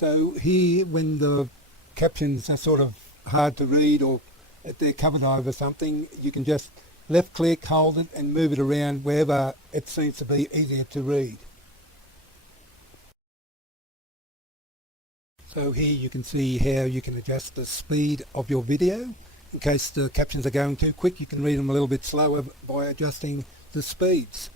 So here, when the captions are sort of hard to read or if they're covered over something, you can just left click, hold it and move it around wherever it seems to be easier to read. So here you can see how you can adjust the speed of your video. In case the captions are going too quick, you can read them a little bit slower by adjusting the speeds.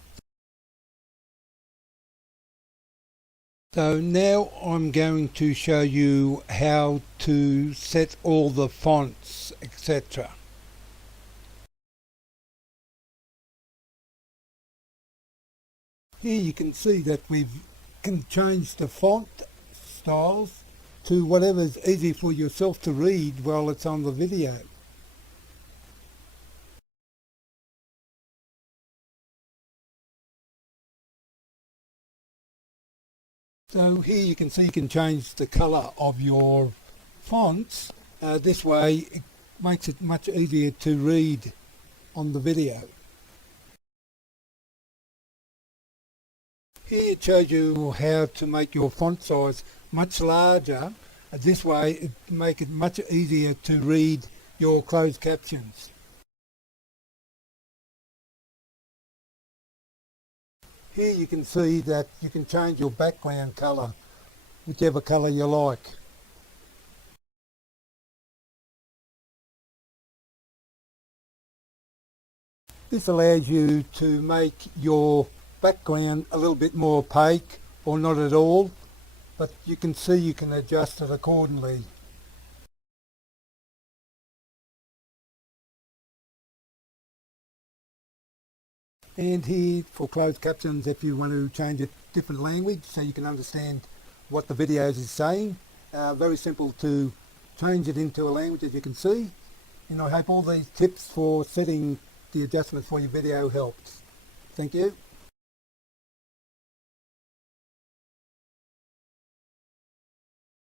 So now I'm going to show you how to set all the fonts, etc. Here you can see that we can change the font styles to whatever's easy for yourself to read while it's on the video. So here you can see you can change the colour of your fonts. This way it makes it much easier to read on the video. Here it shows you how to make your font size much larger. This way it makes it much easier to read your closed captions. Here you can see that you can change your background colour, whichever colour you like. This allows you to make your background a little bit more opaque or not at all, but you can see you can adjust it accordingly. And here for closed captions, if you want to change a different language so you can understand what the videos is saying, very simple to change it into a language, as you can see. And I hope all these tips for setting the adjustments for your video helped. Thank you.